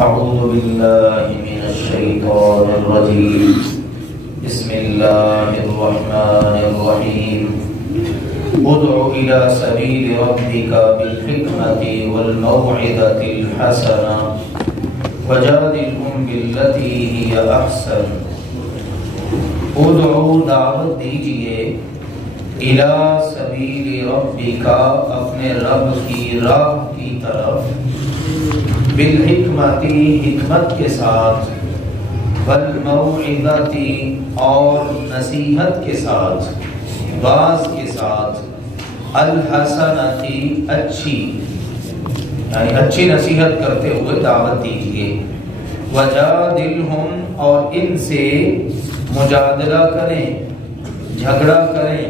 أعوذ بالله من الشيطان الرجيم بسم الله الرحمن الرحيم ادع إلى سبيل ربك بالحكمة والموعظة الحسنة وجادلهم بالتي هي أحسن ادعو دعوت دیجئے الى سبیل ربک اپنے رب کی راہ کی طرف بالحکمتی حکمت کے ساتھ والموعظتی اور نصیحت کے ساتھ واعظ کے ساتھ الحسنتی اچھی یعنی اچھی نصیحت کرتے ہوئے دعوت دیجئے وجادلہم اور ان سے مجادلہ کریں جھگڑا کریں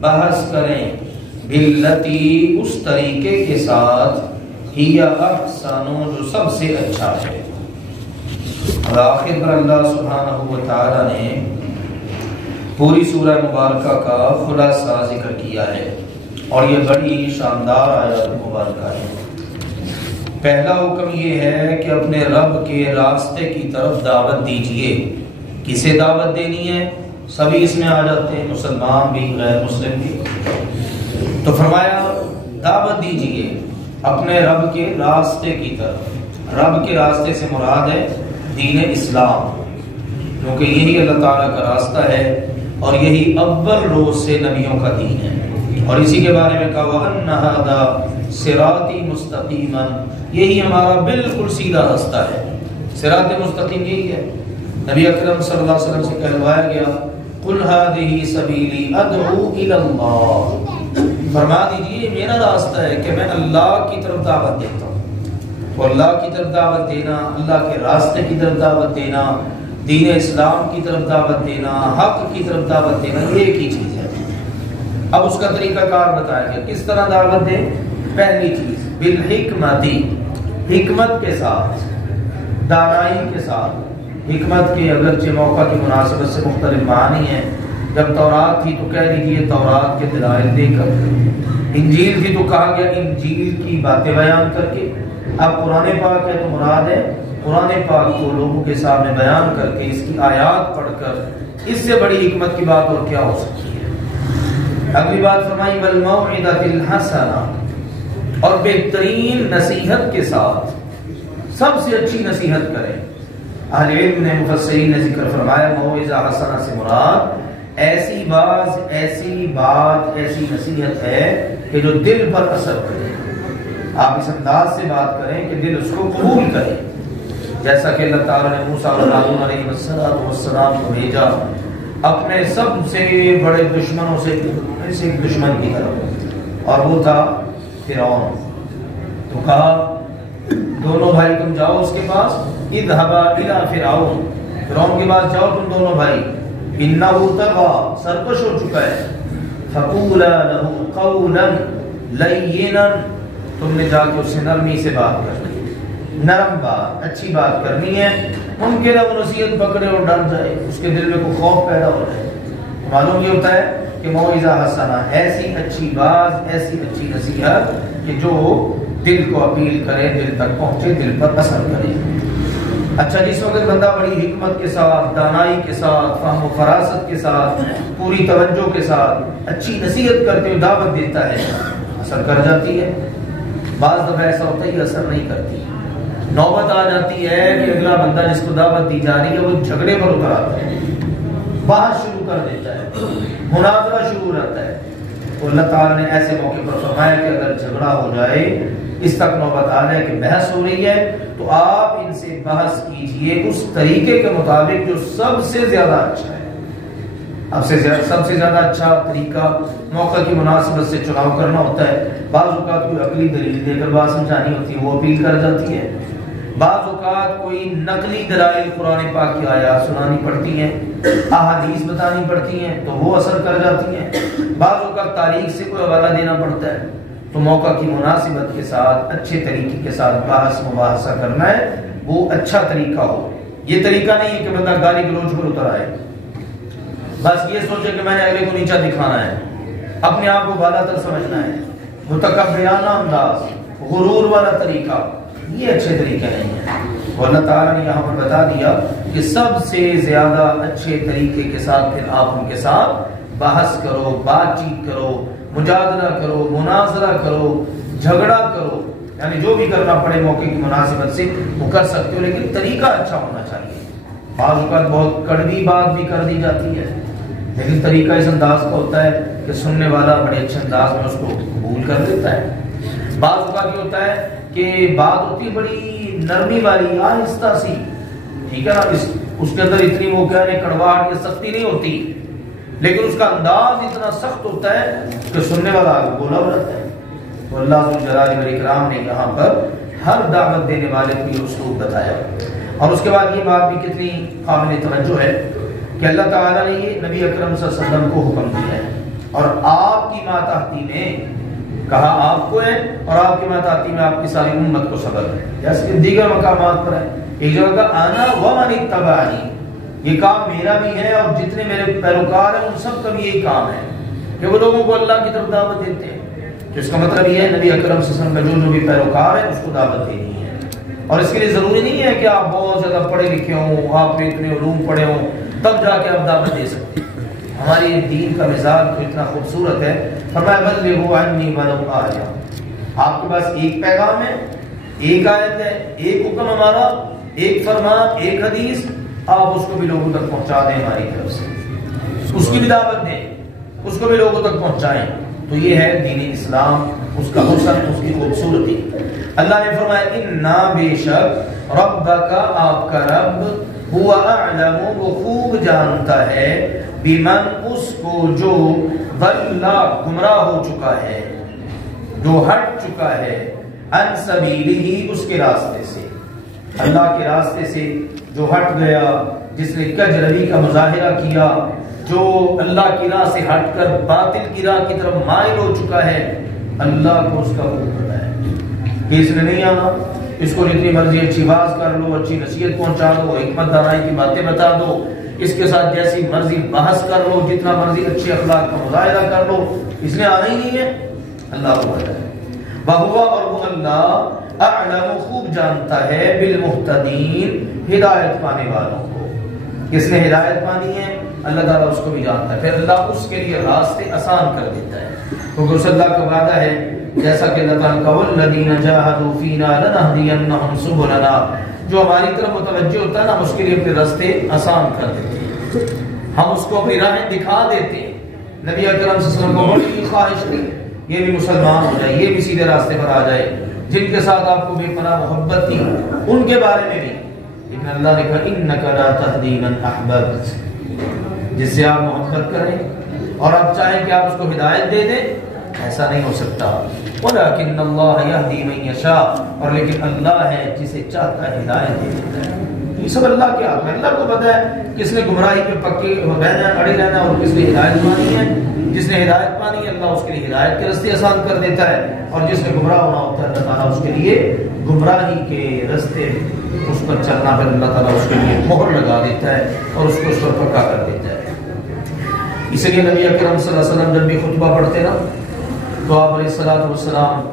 بحث کریں باللتی اس طریقے کے ساتھ ہی احسن جو سب سے اچھا ہے۔ اور آخر پر اللہ سبحانہ وتعالی نے پوری سورہ مبارکہ کا خلاصہ ذکر کیا ہے اور یہ بڑی شاندار آیت مبارکہ ہے۔ پہلا حکم یہ ہے کہ اپنے رب کے راستے کی طرف دعوت دیجئے۔ کسے دعوت دینی ہے؟ سبھی اس میں آ جاتے ہیں، مسلمان بھی غیر مسلم بھی۔ تو فرمایا دعوت دیجئے اپنے رب کے راستے کی طرف۔ رب کے راستے سے مراد ہے دین اسلام، کیونکہ یہی اللہ تعالیٰ کا راستہ ہے اور یہی اول روز سے نبیوں کا دین ہے۔ اور اسی کے بارے میں کہا وَأَنَّ هَذَا صِرَاطِي مُسْتَقِيمًا، یہی ہمارا بالکل سیدھا راستہ ہے۔ صراط مستقیم یہی ہے۔ نبی اکرم صلی اللہ علیہ وسلم سے کہلوایا گیا قُلْ هَذِهِ سَبِيلِي أَدْعُو إِلَى اللَّهِ، فرما دیجئے میرا راستہ ہے کہ میں اللہ کی طرف دعوت دیتا ہوں۔ تو اللہ کی طرف دعوت دینا، اللہ کے راستے کی طرف دعوت دینا، دین اسلام کی طرف دعوت دینا، حق کی طرف دعوت دینا، یہ ایک ہی چیز ہے۔ اب اس کا طریقہ کار بتایا گیا کس طرح دعوت دیں۔ پہلی چیز بالحکمتی، حکمت کے ساتھ، دانائی کے ساتھ۔ حکمت کے اگرچہ موقع کی مناسبت سے مختلف معنی ہیں۔ جب تورات تھی تو کہہ دیجئے تورات کے دلائل دے کر، انجیل تھی تو کہا گیا انجیل کی باتیں بیان کر کے، اب قرآن پاک ہے تو مراد ہے قرآن پاک کو لوگوں کے سامنے بیان کر کے، اس کی آیات پڑھ کر۔ اس سے بڑی حکمت کی بات اور کیا ہو سکتی ہے۔ اگلی بات فرمائی والموعظۃ الحسنہ، اور بہترین نصیحت کے ساتھ، سب سے اچھی نصیحت کریں۔ اہل علم نے مفسرین نے ذکر فرمایا موعظہ حسنہ سے مراد ایسی باز، ایسی بات، ایسی نصیحت ہے کہ جو دل پر اثر کرے۔ آپ اس انداز سے بات کریں کہ دل اس کو قبول کرے، جیسا کہ اللہ تعالیٰ نے موسیٰ علیہ السلام کو بھیجا اپنے سب سے بڑے دشمنوں سے ایک دشمن کی طرف، اور وہ تھا فرعون۔ تو کہا دونوں بھائی تم جاؤ اس کے پاس، اذهبا الى فرعون، فرعون کے پاس جاؤ تم دونوں بھائی، انہ طغى، سرکش ہو چکا ہے، فقولا له قولا لینا، تم نے جا کے اس سے نرمی سے بات کرنی، نرم بات، اچھی بات کرنی ہے۔ ممکن ہے وہ نصیحت پکڑے اور ڈر جائے، اس کے دل میں کوئی خوف پیدا ہو جائے۔ معلوم یہ ہوتا ہے کہ موعظہ حسنہ ایسی اچھی بات، ایسی اچھی نصیحت کہ جو دل کو اپیل کرے، دل تک پہنچے، دل پر اثر کرے۔ اچھا، جس وقت بندہ بڑی حکمت کے ساتھ، دانائی کے ساتھ، فہم و فراست کے ساتھ، پوری توجہ کے ساتھ اچھی نصیحت کرتے ہوئے دعوت دیتا ہے، اثر کر جاتی ہے۔ بعض دفعہ ایسا ہوتا ہے کہ اثر نہیں کرتی، نوبت آ جاتی ہے کہ اگلا بندہ جس کو دعوت دی جا رہی ہے وہ جھگڑے پر اتر آتا ہے، بحث شروع کر دیتا ہے، مناظرہ شروع رہتا ہے۔ تو اللہ تعالیٰ نے ایسے موقع پر فرمایا کہ اگر جھگڑا ہو جائے، اس تک نوبت آ جائے کہ بحث ہو رہی ہے، تو آپ ان سے بحث کیجئے اس طریقے کے مطابق جو سب سے زیادہ اچھا ہے۔ اب سب سے زیادہ اچھا طریقہ موقع کی مناسبت سے چناؤ کرنا ہوتا ہے۔ بعض اوقات کوئی عقلی دلیل دے کر بات سمجھانی ہوتی ہے، وہ اپیل کر جاتی ہے۔ بعض اوقات کوئی نقلی دلائل قرآن پاک کی آیات سنانی پڑتی ہیں، احادیث بتانی پڑتی ہیں تو وہ اثر کر جاتی ہیں۔ بعض اوقات تاریخ سے کوئی حوالہ دینا پڑتا ہے، تو موقع کی مناسبت کے ساتھ اچھے طریقے کے ساتھ بحث مباحثہ کرنا ہے، وہ اچھا طریقہ ہو۔ یہ طریقہ نہیں ہے کہ بندہ گالی گلوچ پر اتر آئے، بس یہ سوچے کہ میں نے اگلے کو نیچا دکھانا ہے، اپنے آپ کو بالا تر سمجھنا ہے، متکبرانہ انداز، غرور والا طریقہ، یہ اچھے طریقے نہیں ہیں۔ تو اللہ تعالیٰ نے یہاں پر بتا دیا کہ سب سے زیادہ اچھے طریقے کے ساتھ پھر آپ ان کے ساتھ بحث کرو، بات چیت کرو، مجادلہ کرو، مناظرہ کرو، جھگڑا کرو، یعنی جو بھی کرنا پڑے موقع کی مناسبت سے وہ کر سکتے ہو، لیکن طریقہ اچھا ہونا چاہیے۔ بعض اوقات بہت کڑوی بات بھی کر دی جاتی ہے، لیکن طریقہ اس انداز کا ہوتا ہے کہ سننے والا بڑے اچھے انداز میں اس کو قبول کر لیتا ہے۔ بعض اوقات یہ ہوتا ہے کہ بات ہوتی بڑی نرمی والی، آہستہ سی، ٹھیک ہے نا، اس کے اندر اتنی وہ کہنے کڑواہٹ یا سختی نہیں ہوتی، لیکن اس کا انداز اتنا سخت ہوتا ہے کہ سننے والا گولا ہو جاتا ہے۔ تو اللہ ذو الجلال والاکرام نے یہاں پر ہر دعوت دینے والے کو یہ اسلوب بتایا۔ اور اس کے بعد یہ بات بھی کتنی قابل توجہ ہے کہ اللہ تعالیٰ نے یہ نبی اکرم صلی اللہ علیہ وسلم کو حکم دیا ہے، اور آپ کی ماتحتی میں کہا آپ کو ہے، اور آپ کی ماتحتی میں آپ کی ساری امت کو سبق ہے، جیسے دیگر مقامات پر ہے۔ ایک جگہ کا آنا ومن اتبعنی، یہ کام میرا بھی ہے اور جتنے میرے پیروکار ہیں ان سب کا بھی یہی کام ہے کہ وہ لوگوں کو اللہ کی طرف دعوت دیتے ہیں۔ تو اس کا مطلب یہ ہے نبی اکرم صلی اللہ علیہ وسلم کا جو بھی پیروکار ہے اس کو دعوت دینی ہے، اور اس کے لیے ضروری نہیں ہے کہ آپ بہت زیادہ پڑھے لکھے ہوں، آپ نے اتنے علوم پڑھے ہوں تب جا کے آپ دعوت دے سکتے ہیں۔ ہماری دین کا مزاج تو اتنا خوبصورت ہے، فرمایا بلغوا عنی ولو آیہ، آپ کے پاس ایک پیغام ہے، ایک آیت ہے، ایک حکم ہمارا، ایک فرمان، ایک حدیث، آپ اس کو بھی لوگوں تک پہنچا دیں ہماری طرف سے، اس کی بھی دعوت دیں، اس کو بھی لوگوں تک پہنچائیں۔ تو یہ ہے دین اسلام، اس کا حسن، اس کی خوبصورتی۔ اللہ نے فرمایا انا بے شک ربک، آپ کا رب، هو اعلم، وہ خوب جانتا ہے، بمن، اس کو جو ضل، گمراہ ہو چکا ہے، جو ہٹ چکا ہے، عن سبیلہ، اس کے راستے سے، اللہ کے راستے سے جو ہٹ گیا، جس نے کج روی کا مظاہرہ کیا، جو اللہ کی راہ سے ہٹ کر باطل کی راہ کی طرف مائل ہو چکا ہے، اللہ کو اس کا خوب پتہ ہے کہ اس نے نہیں آنا، اس کو جتنی مرضی اچھی باز کر لو، اچھی نصیحت پہنچا دو، حکمت دانائی کی باتیں بتا دو، اس کے ساتھ جیسی مرضی بحث کر لو، جتنا مرضی اچھے اخلاق کا مظاہرہ کر لو، اس نے آنا ہی نہیں ہے، اللہ کو پتہ ہے۔ وَهُوَ، اور وہ اللہ، اعلم، خوب جانتا ہے، بالمہتدین، ہدایت پانے والوں کو، کس نے ہدایت پانی ہے اللہ تعالیٰ اس کو بھی جانتا ہے، پھر اللہ اس کے لیے راستے آسان کر دیتا ہے، کیونکہ اس اللہ کا وعدہ ہے، جیسا کہ اللہ تعالیٰ کا وَالَّذِينَ جَاهَدُوا فِينَا لَنَهْدِيَنَّهُمْ سُبُلَنَا، جو ہماری طرف متوجہ ہوتا ہے نا، ہم اس کے لیے اپنے راستے آسان کر دیتے ہیں، ہم اس کو اپنی راہیں دکھا دیتے ہیں۔ نبی اکرم صلی اللہ علیہ وسلم کو بڑی خواہش تھی یہ بھی مسلمان ہو جائے، یہ بھی سیدھے راستے پر آ جائے، جن کے ساتھ آپ کو بے پناہ محبت تھی ان کے بارے میں بھی، لیکن اللہ نے کہا اِنَّكَ لَا تَهْدِي مَنْ أَحْبَبْتَ، جس سے آپ محبت کریں اور آپ چاہیں کہ آپ اس کو ہدایت دے دیں، ایسا نہیں ہو سکتا۔ وَلَكِنَّ اللَّهَ يَهْدِي مَن يَشَاءُ، اور لیکن اللہ ہے جسے چاہتا ہے ہدایت دے دیتا ہے۔ یہ سب اللہ کے ہاتھ میں، اللہ کو پتہ ہے کس نے گمراہی پہ پکے رہنا، اڑے رہنا، اور کس نے ہدایت پانی ہے۔ جس نے ہدایت پانی ہے اللہ اس کے لیے ہدایت کے راستے آسان کر دیتا ہے، اور جس نے گمراہ ہونا ہوتا ہے اللہ تعالیٰ اس کے لیے گمراہی کے راستے اس پر چلنا، پھر اللہ تعالیٰ اس کے لیے مہر لگا دیتا ہے اور اس کو اس پر پکا کر دیتا ہے۔ اسی لیے نبی اکرم صلی اللہ علیہ وسلم جب بھی خطبہ پڑھتے نا تو آپ علیہ الصلوۃ والسلام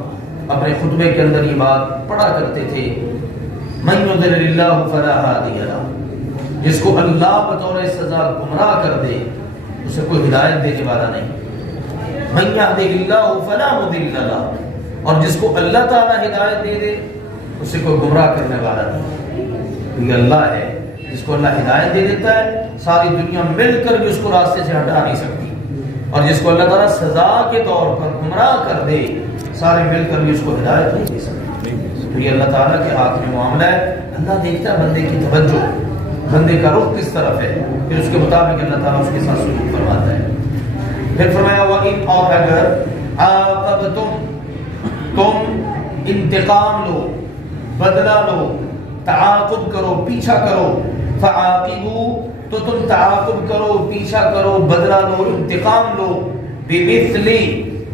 اپنے خطبے کے اندر یہ بات پڑھا کرتے تھے، من یضلل اللہ فلا ہادی لہ، جس کو اللہ بطور سزا گمراہ کر دے اسے کوئی ہدایت دینے والا نہیں، من یہدہ اللہ فلا مضل لہ، اور جس کو اللہ تعالیٰ ہدایت دے دے اسے کوئی گمراہ کرنے والا نہیں۔ یہ اللہ ہے جس کو اللہ ہدایت دے دیتا ہے، ساری دنیا مل کر بھی اس کو راستے سے ہٹا نہیں سکتی، اور جس کو اللہ تعالیٰ سزا کے طور پر گمراہ کر دے سارے مل کر بھی اس کو ہدایت نہیں دے سکتے۔ تو یہ اللہ تعالیٰ کے ہاتھ میں معاملہ ہے، اللہ دیکھتا ہے بندے کی توجہ، بندے کا رخ کس طرف ہے، پھر اس کے مطابق اللہ تعالیٰ اس کے ساتھ سلوک فرماتا ہے۔ پھر فرمایا وَإِنْ، اور اگر عَاقَبْتُمْ، تم انتقام لو، بدلہ لو، تعاقب کرو، پیچھا کرو، فَعَاقِبُوا، تو تم تعاقب کرو، پیچھا کرو، بدلہ لو، انتقام لو، بِمِثْلِ،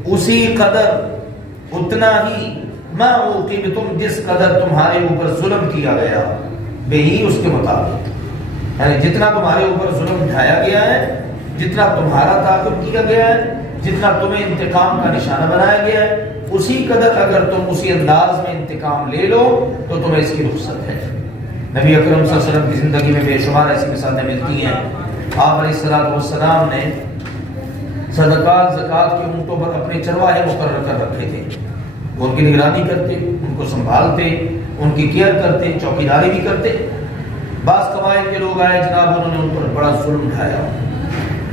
اسی قدر، اتنا ہی، مَا عُوقِبْتُمْ، جس قدر تمہارے اوپر ظلم کیا گیا، بہی، اس کے مطابق، یعنی جتنا تمہارے اوپر ظلم ڈھایا گیا ہے، جتنا تمہارا تعاقب کیا گیا ہے، جتنا تمہیں انتقام کا نشانہ بنایا گیا ہے، اسی قدر اگر تم اسی انداز میں انتقام لے لو تو تمہیں اس کی رخصت ہے۔ نبی اکرم صلی اللہ علیہ وسلم کی زندگی میں بے شمار ایسی مثالیں ملتی ہیں. آپ علیہ السلام نے صدقات زکوٰۃ کے اونٹوں پر اپنے چرواہے مقرر کر رکھے تھے. وہ ان کی نگرانی کرتے، ان کو سنبھالتے، ان کی کیئر کرتے، چوکیداری بھی کرتے. بعض قبائل کے لوگ آئے جناب، انہوں نے ان پر بڑا ظلم اٹھایا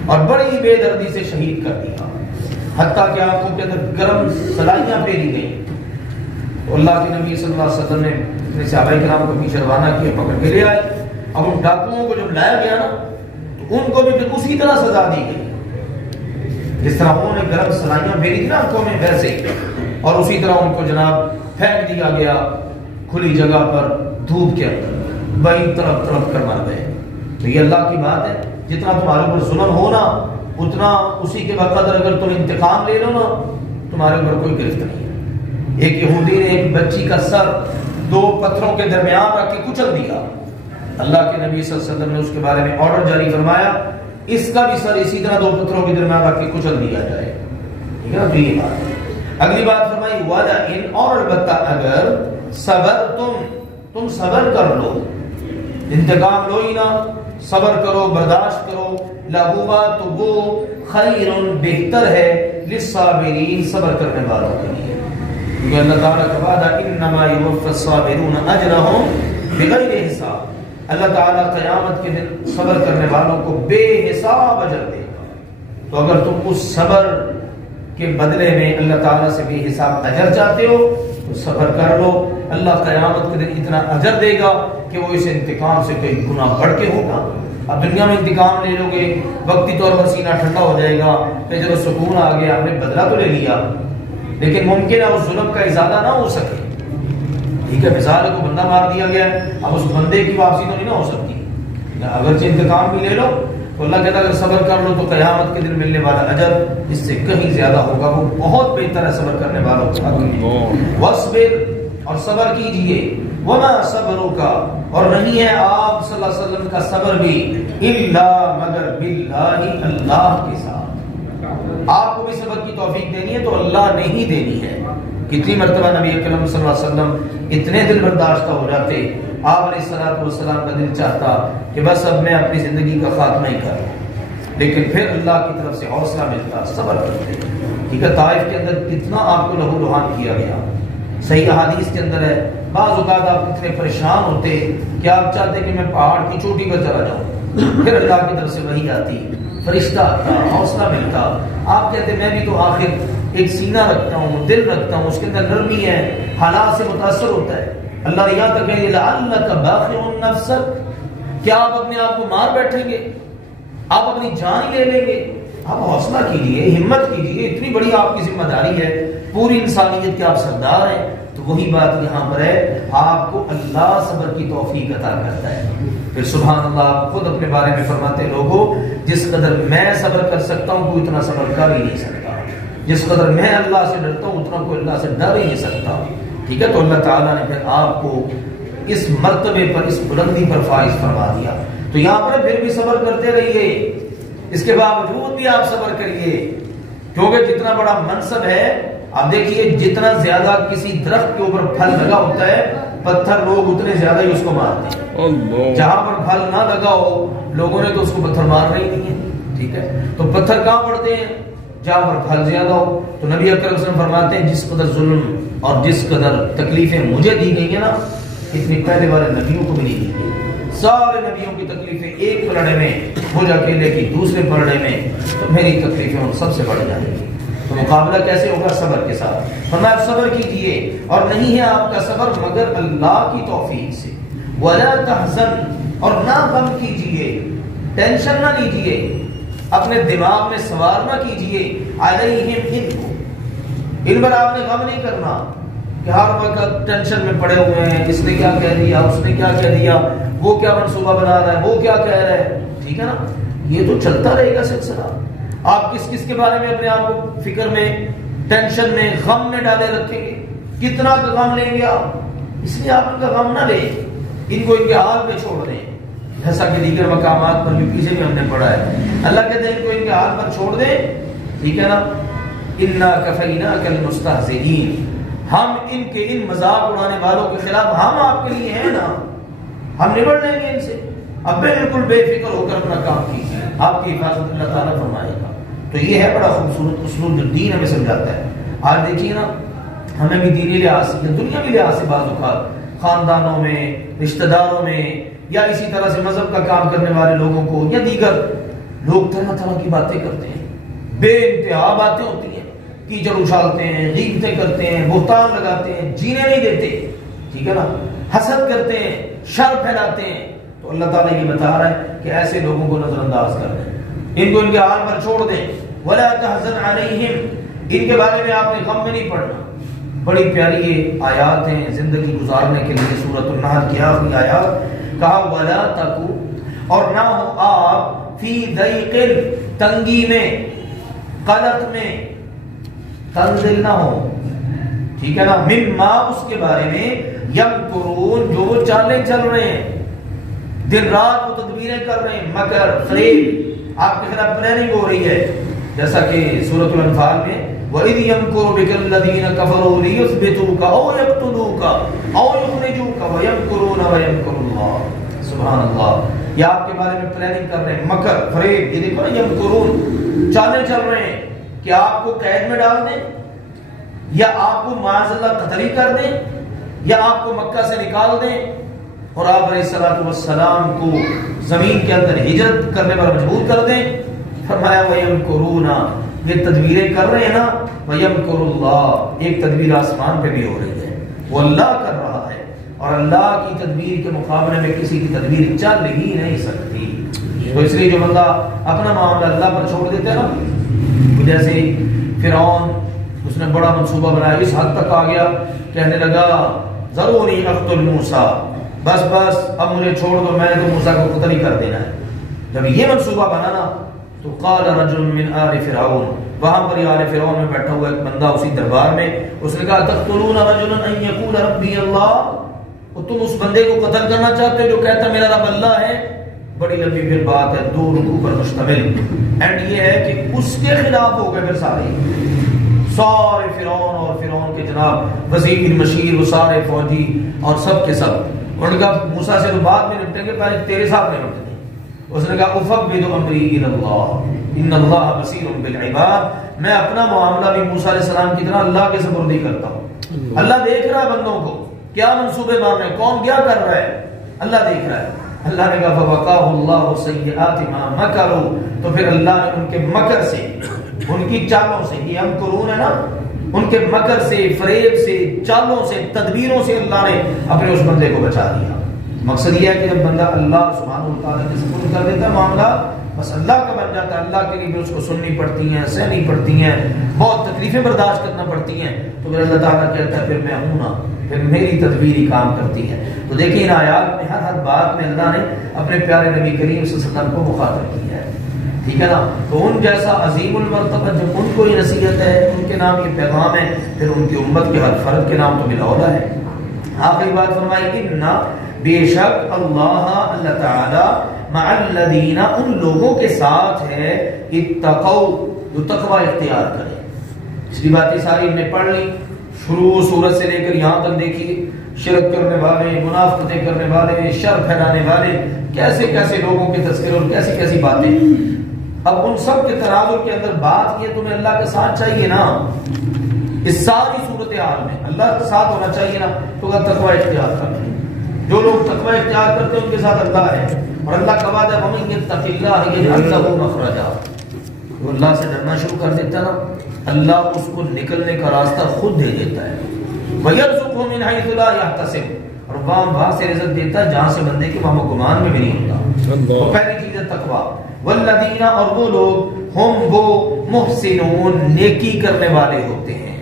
اور بڑی بے دردی سے شہید کر دیا، حتیٰ کہ آنکھوں کے اندر گرم سلائیاں پھیری گئیں. اللہ کے نبی صلی اللہ علیہ وسلم نے اپنے صحابہ کرام کو پیچھے روانہ کیا، پکڑ کے لے آئے. اب ان ڈاکوؤں کو جب لایا گیا نا تو ان کو بھی اسی طرح سزا دی گئی جس طرح انہوں نے گرم سلائیاں پھیری تھی نا آنکھوں میں، ویسے، اور اسی طرح ان کو جناب پھینک دیا گیا کھلی جگہ پر دھوپ کے اندر، بڑی تڑپ تڑپ کر مر گئے. تو یہ اللہ کی بات ہے، جتنا تمہارے اوپر ظلم ہو نا اتنا اسی کے بقدر اگر تم انتقام لے لو نا تمہارے اوپر کوئی گرفت نہیں. ایک یہودی نے ایک بچی کا سر 2 پتھروں کے درمیان رکھ کے کچل دیا. اللہ کے نبی صلی اللہ علیہ وسلم نے اس کے بارے میں آرڈر جاری فرمایا اس کا بھی سر اسی طرح 2 پتھروں کے درمیان رکھ کے کچل دیا جائے. ٹھیک ہے نا؟ تو یہ بات ہے. اگلی بات فرمائی وَلَئِنْ، اور البتہ اگر صبر تم صبر کر لو، انتقام لو ہی نہ، صبر کرو، برداشت کرو، لَهُوَ، تو وہ خیر، بہتر ہے، لِلصَّابِرِينَ، صبر کرنے والوں کے لیے. کیونکہ اللہ تعالیٰ کا وعدہ انما یوفی الصابرون اجرہم بغیر حساب. اللہ تعالیٰ قیامت کے دن صبر کرنے والوں کو بے حساب اجر دے گا. تو اگر تم اس صبر کے بدلے میں اللہ تعالیٰ سے بے حساب اجر چاہتے ہو تو صبر کر لو. اللہ قیامت کے دن اتنا اجر دے گا کہ وہ اس انتقام سے کئی گنا بڑھ کے ہوگا. اب دنیا میں انتقام لے لو گے، وقتی طور پر سینہ ٹھنڈا ہو جائے گا، پھر جب سکون آ گیا آپ نے بدلہ تو لے لیا، لیکن ممکن ہے اس ظلم کا ازالہ نہ ہو سکے. ٹھیک ہے، مثال کو بندہ مار دیا گیا، اب اس بندے کی واپسی تو نہیں نہ ہو سکتی. اگرچہ انتقام بھی لے لو تو اللہ کہتا ہے اگر صبر کر لو تو قیامت کے دن ملنے والا اجر اس سے کہیں زیادہ ہوگا، وہ بہت بہتر ہے صبر کرنے والوں کا. وَاصْبِرْ، اور صبر کیجئے، وَمَا صَبْرُكَ، اور نہیں ہے آپ صلی اللہ علیہ وسلم کا صبر بھی إِلَّا مگر بِاللَّهِ، اللہ کے ساتھ. آپ کو بھی صبر کی توفیق دینی ہے تو اللہ نے ہی دینی ہے. کتنی مرتبہ نبی اکرم صلی اللہ علیہ وسلم اتنے دل برداشتہ ہو جاتے، آپ علیہ السلام کا دل چاہتا کہ بس اب میں اپنی زندگی کا خاتمہ ہی کروں، لیکن پھر اللہ کی طرف سے حوصلہ ملتا، صبر کرتے. ٹھیک ہے، طائف کے اندر کتنا آپ کو لہو لہان کیا گیا، صحیح احادیث کے اندر ہے. بعض اوقات آپ اتنے پریشان ہوتے کہ آپ چاہتے کہ میں پہاڑ کی چوٹی پر چلا جاؤں، پھر اللہ کی طرف سے وحی آتی، فرشتہ آتا، حوصلہ ملتا. آپ کہتے میں بھی تو آخر ایک سینہ رکھتا ہوں، دل رکھتا ہوں، اس کے اندر نرمی ہے، حالات سے متاثر ہوتا ہے. اللہ یہاں تک کہے لعلک باخع نفسک، کیا آپ اپنے آپ کو مار بیٹھیں گے، آپ اپنی جان لے لیں گے؟ آپ حوصلہ کیجئے، ہمت کیجئے، اتنی بڑی آپ کی ذمہ داری ہے، پوری انسانیت کے آپ سردار ہیں. تو وہی بات یہاں پر ہے، آپ کو اللہ صبر کی توفیق عطا کرتا ہے. پھر سبحان اللہ، آپ خود اپنے بارے میں فرماتے لوگوں جس قدر میں صبر کر سکتا ہوں کوئی اتنا صبر کر ہی نہیں سکتا، جس قدر میں اللہ سے ڈرتا ہوں اتنا کوئی اللہ سے ڈر ہی نہیں سکتا. ٹھیک ہے، تو اللہ تعالیٰ نے پھر آپ کو اس مرتبے پر، اس بلندی پر فائز فرما دیا. تو یہاں پر پھر بھی صبر کرتے رہیے، اس کے باوجود بھی آپ صبر کریے، کیونکہ جتنا بڑا منصب ہے، آپ دیکھیے جتنا زیادہ کسی درخت کے اوپر پھل لگا ہوتا ہے پتھر لوگ اتنے زیادہ ہی اس کو مارتے ہیں. جہاں پر پھل نہ لگا ہو لوگوں نے تو اس کو پتھر مارنا ہی نہیں ہے. ٹھیک ہے، تو پتھر کہاں پڑتے ہیں؟ جہاں پر پھل زیادہ ہو. تو نبی اکرم صلی اللہ علیہ وسلم فرماتے ہیں جس قدر ظلم اور جس قدر تکلیفیں مجھے دی گئی ہیں نا اتنی پہلے والے نبیوں کو بھی نہیں دی گئی. سارے نبیوں کی تکلیفیں ایک پلڑے میں، مجھ اکیلے کی دوسرے پلڑے میں، تو میری تکلیفیں ان سب سے بڑھ جائیں گی. تو مقابلہ کیسے ہوگا؟ صبر کے ساتھ. فرمایا صبر کیجئے، اور نہیں ہے آپ کا صبر مگر اللہ کی توفیق سے. وَلَا تَحْزَنْ، اور نہ غم کیجئے، ٹینشن نہ لیجئے، اپنے دماغ میں سوار نہ کیجئے. عَلَيْهِمْ، ان پر آپ نے غم نہیں کرنا کہ ہر وقت ٹینشن میں پڑے ہوئے ہیں، اس نے کیا کہہ دیا، اس نے کیا کہہ دیا، وہ کیا منصوبہ بنا رہا ہے، وہ کیا کہہ رہا ہے. ٹھیک ہے نا، یہ تو چلتا رہے گا سلسلہ. آپ کس کس کے بارے میں اپنے آپ کو فکر میں، ٹینشن میں، غم میں ڈالے رکھیں گے؟ کتنا غم لیں گے آپ؟ اس لیے آپ ان کا غم نہ لیں، ان کو ان کے حال پہ چھوڑ دیں. جیسا کہ دیگر مقامات پر بھی پیچھے بھی ہم نے پڑھا ہے، اللہ کہتے ہیں ان کو ان کے حال پر چھوڑ دیں. ٹھیک ہے نا، اِنَّا كَفَيْنَاكَ الْمُسْتَهْزِئِينَ، ہم ان کے ان مذاق اڑانے والوں کے خلاف ہم آپ کے لیے ہیں نا. ہم نبڑ لیں گے ان سے. اب بالکل بے فکر ہو کر اپنا کام کیجیے, آپ کی حفاظت اللہ تعالیٰ فرمائے گا. تو یہ ہے بڑا خوبصورت اسلوب جو دین ہمیں سمجھاتا ہے. آج دیکھیے نا, ہمیں بھی دینی لحاظ سے, دنیاوی لحاظ سے بعض اوقات خاندانوں میں, رشتہ داروں میں, یا اسی طرح سے مذہب کا کام کرنے والے لوگوں کو یا دیگر لوگ طرح طرح کی باتیں کرتے ہیں, بے انتہا باتیں ہوتی ہیں, کیچڑ اچھالتے ہیں, غیبتیں کرتے ہیں, بہتان لگاتے ہیں, جینے نہیں دیتے, ٹھیک ہے نا, حسد کرتے ہیں, شر پھیلاتے ہیں. تو اللہ تعالیٰ یہ بتا رہا ہے کہ ایسے لوگوں کو نظر انداز کر دیں, ان کو ان کے حال پر چھوڑ دیں. وَلَا تَحْزَنْ عَلَيْهِمْ, ان کے بارے میں آپ نے غم میں نہیں پڑنا. بڑی پیاری یہ آیات ہیں زندگی گزارنے کے لیے. سورۃ النحل کی آخری آیات کہا وَلَا تَكُوا, اور نہ ہو آپ فی ضیق, تنگی میں, قلق میں, تنگ دل نہ ہو, ٹھیک ہے نا, مما, اس کے بارے میں, یمکرون, جو وہ چالیں چل رہے ہیں, دن رات وہ تدبیریں کر رہے ہیں, مکر, فریب, آپ کے خلاف پلاننگ ہو رہی ہے. جیسا کہ سورۃ الانفال میں وَإِذْ يَمْكُرُ بِكَ الَّذِينَ كَفَرُوا لِيُثْبِتُوكَ أَوْ يَقْتُلُوكَ أَوْ يُخْرِجُوكَ وَيَمْكُرُونَ وَيَمْكُرُ اللَّهُ. سبحان اللہ, یہ آپ کے بارے میں پلاننگ کر رہے ہیں, مکر, فریب, یہ دیکھو نا, یمکرون, چالیں چل رہے ہیں کہ آپ کو قید میں ڈال دیں, یا آپ کو معاذ اللہ قتل ہی کر دیں, یا آپ کو مکہ سے نکال دیں, اور آپ علیہ الصلوۃ والسلام کو زمین کے اندر ہجرت کرنے پر مجبور کر دیں. فرمایا وَيَمْكُرُونَ, یہ تدبیریں کر رہے ہیں نا, وَيَمْكُرُ اللَّهُ, ایک تدبیر آسمان پہ بھی ہو رہی ہے, وہ اللہ کر رہا ہے, اور اللہ کی تدبیر کے مقابلے میں کسی کی تدبیر چل ہی نہیں سکتی. تو اس لیے جو بندہ اپنا معاملہ اللہ پر چھوڑ دیتا ہے نا, جیسے فرعون, اس نے بڑا منصوبہ بنایا, اس حد تک آ گیا, کہنے لگا ذرونی اقتل موسیٰ, بس بس اب مجھے چھوڑ دو, میں نے تو موسیٰ کو قتل ہی کر دینا ہے. جب یہ منصوبہ بنا نا, تو قال رجل من آل فرعون, وہاں پر آل فرعون میں بیٹھا ہوا ایک بندہ اسی دربار میں, اس نے کہا تقتلون رجلا ان یقول ربی اللہ, اور تم اس بندے کو قتل کرنا چاہتے ہو جو کہتا میرا رب اللہ ہے. بڑی لمبی پھر بات ہے, 2 رکوع پر مشتمل, اینڈ یہ ہے کہ اس کے خلاف ہو گئے پھر سارے فرعون اور فرعون کے جناب وزیر مشیر, وہ سارے فوجی اور سب کے سب. انہوں نے کہا موسیٰ سے تو بعد میں نپٹیں گے, پہلے تیرے ساتھ نہیں نپٹیں گے. اس نے کہا افوض امری الی اللہ ان اللہ بصیر بالعباد, میں اپنا معاملہ بھی موسیٰ علیہ السلام کی طرح اللہ کے سپرد کرتا ہوں. اللہ دیکھ رہا ہے بندوں کو, کیا منصوبے بان رہے ہیں, کون کیا کر رہا ہے, اللہ دیکھ رہا ہے. اللہ نے کہا فوقاہ اللہ سیئات ما مکروا, تو پھر اللہ نے ان کے مکر سے, ان کی چالوں سے, یہ ہم قرون ہے نا, ان کے مکر سے, فریب سے, چالوں سے, تدبیروں سے اللہ نے اپنے اس بندے کو بچا دیا. مقصد یہ ہے کہ جب بندہ اللہ سبحانہ وتعالیٰ کے سپرد کر دیتا ہے معاملہ, بس اللہ کا بن جاتا ہے. اللہ کے لیے بھی اس کو سننی پڑتی ہیں, سہنی پڑتی ہیں, بہت تکلیفیں برداشت کرنا پڑتی ہیں, تو پھر اللہ تعالیٰ کہتا ہے پھر میں ہوں نا, پھر میری تدبیر ہی کام کرتی ہے. تو دیکھیں ان آیات میں ہر بات میں اللہ نے اپنے پیارے نبی کریم صلی اللہ علیہ وسلم کو مخاطب کیا ہے, ٹھیک ہے نا. تو ان جیسا عظیم المرتبہ جب ان کو یہ نصیحت ہے, ان کے نام یہ پیغام ہے, پھر ان کی امت کے ہر فرد کے نام تو بلاولا ہے. آخری بات فرمائی کہ بے شک اللہ تعالی مع الذین, ان لوگوں کے ساتھ ہے, اتقوا, جو تقوی اختیار کرے. پچھلی باتیں ساری ہم نے پڑھ لی, شروع سورت سے لے کر یہاں تک دیکھیے, شرک کرنے والے, منافقتیں کرنے والے, شر پھیلانے والے, کیسے کیسے لوگوں کے تذکرے اور کیسی کیسی باتیں. اب ان سب کے تناظر کے اندر بات یہ, تمہیں اللہ کا ساتھ چاہیے نا, اس ساری صورتحال میں اللہ کا ساتھ ہونا چاہیے نا, تو تقوی اختیار کرنا. جو لوگ تقوی اختیار کرتے ہیں ان کے ساتھ اللہ ہے, اور اللہ کا وعدہ ہے وَمَن يَتَّقِ اللَّهَ يَجْعَل لَّهُ مَخْرَجًا. جو اللہ سے ڈرنا شروع کر دیتا ہے نا, اللہ اس کو نکلنے کا راستہ خود دے دیتا ہے. وَيَرْزُقْهُ مِنْ حَيْثُ لَا يَحْتَسِبُ, اور وہاں سے رزق دیتا ہے جہاں سے بندے کے وہاں گمان میں بھی نہیں ہوتا. تو پہلی چیز ہے تقوی. وَالَّذِينَ, اور وہ لوگ, ہم وہ محسنون, نیکی کرنے والے ہوتے ہیں.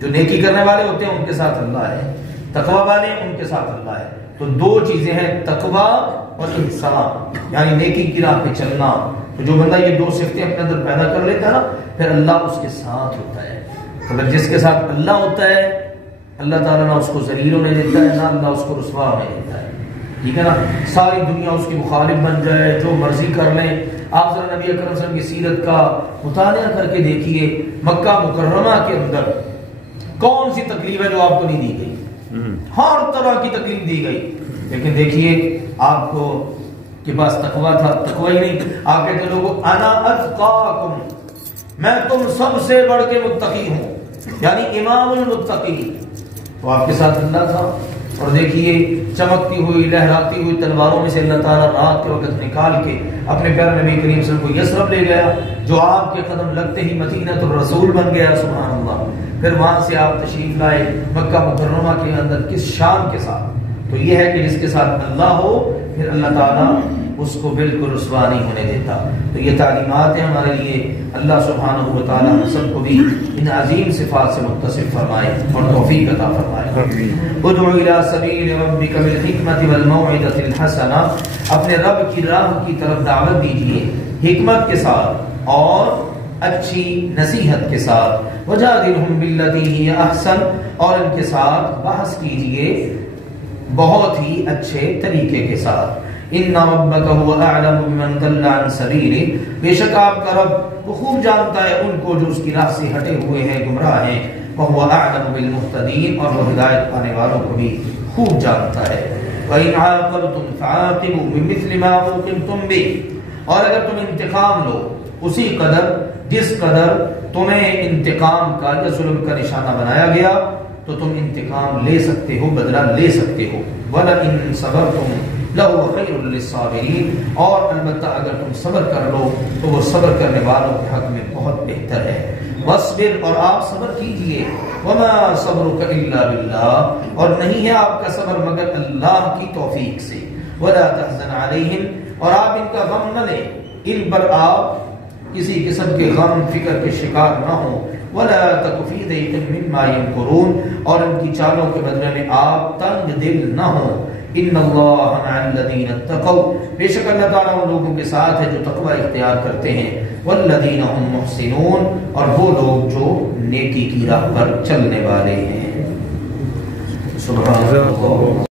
جو نیکی کرنے والے ہوتے ہیں ان کے ساتھ اللہ ہے, تقوی والے ان کے ساتھ اللہ ہے. تو 2 چیزیں ہیں, تقوی اور احسان, یعنی نیکی کی راہ پہ چلنا. تو جو بندہ یہ 2 صفتیں اپنے اندر پیدا کر لیتا ہے نا, پھر اللہ اس کے ساتھ ہوتا ہے. اگر جس کے ساتھ اللہ ہوتا ہے, اللہ تعالیٰ نہ اس کو ذلیل ہونے دیتا ہے, نہ اللہ اس کو رسوا ہونے دیتا ہے, ٹھیک ہے نا. ساری دنیا اس کی مخالف بن جائے, جو مرضی کر لیں. آپ ذرا نبی اکرم صلی اللہ علیہ وسلم کی سیرت کا مطالعہ کر کے دیکھیے, مکہ مکرمہ کے اندر کون سی تکلیف ہے جو آپ کو نہیں دی گئی, ہر طرح کی تکلیف دی گئی. لیکن دیکھیے آپ کو کے پاس تقوی تھا، تقوی ہی نہیں، آپ کہتے لوگوں انا اتقاکم، میں تم سب سے بڑھ کے متقی ہوں، یعنی امام المتقی. تو آپ کے ساتھ اللہ تھا. اور دیکھیے چمکتی ہوئی لہراتی ہوئی تلواروں میں سے اللہ تعالیٰ رات کے وقت نکال کے اپنے پیارے نبی کریم صلی اللہ علیہ وسلم کو یثرب لے گیا، جو آپ کے قدم لگتے ہی مدینہ الرسول بن گیا. سبحان اللہ. پھر وہاں سے آپ تشریف لائے مکہ مکرمہ کے اندر کس شان کے ساتھ. تو یہ ہے کہ جس کے ساتھ اللہ ہو پھر اللہ تعالیٰ اس کو بالکل رسوا نہیں ہونے دیتا. تو یہ تعلیمات ہیں ہمارے لیے. اللہ سبحانہ و تعالیٰ ہم سب کو بھی ان عظیم صفات سے متصف فرمائے اور توفیق عطا فرمائے. ادعو الی سبیل ربک بالحکمۃ والموعظۃ الحسنہ، اپنے رب کی راہ کی طرف دعوت دیجیے حکمت کے ساتھ اور اچھی نصیحت کے ساتھ. وجادلہم باللتی ہی احسن، اور ان کے ساتھ بحث کیجیے بہت ہی اچھے طریقے کے ساتھ. ان ربک هو اعلم بمن ضل عن سبیلہ، بے شک آپ کا رب وہ خوب جانتا ہے ان کو جو اس کی راہ سے ہٹے ہوئے ہیں، گمراہ ہیں. وهو اعلم بالمهتدین، اور وہ ہدایت پانے والوں کو بھی خوب جانتا ہے. وَإِنْ عَاقَبْتُمْ فَعَاقِبُوا بِمِثْلِ مَا عُوقِبْتُمْ بِهِ، اور اگر تم انتقام لو اسی قدر جس قدر تمہیں انتقام کا یا ظلم کا نشانہ بنایا گیا تو تم انتقام لے سکتے ہو، بدلہ لے سکتے ہو. وَلَئِن صَبَرْتُمْ لَهُوَ خَيْرٌ لِّلصَّابِرِينَ، اور البتہ اگر تم صبر کر لو تو وہ صبر کرنے والوں کے حق میں بہت بہتر ہے. وَاصْبِرْ، اور آپ صبر کیجئے. وَمَا صَبْرُكَ إِلَّا بِاللَّهِ، اور نہیں ہے آپ کا صبر مگر اللہ کی توفیق سے. وَلَا تَحْزَنْ عَلَيْهِمْ، اور آپ ان کا غم نہ لیں، ان پر آپ کسی قسم کے غم فکر کے شکار نہ ہوں. وَلَا تَكُ فِي ضَيْقٍ مِّمَّا يَمْكُرُونَ، اور ان کی چالوں کے بدلے میں آپ تنگ دل نہ ہوں. ان اللہ مع الذین اتقوا، بے شک اللہ تعالیٰ ان لوگوں کے ساتھ ہے جو تقوی اختیار کرتے ہیں. والذین هم محسنون، اور وہ لوگ جو نیکی کی راہ پر چلنے والے ہیں. سبحان اللہ.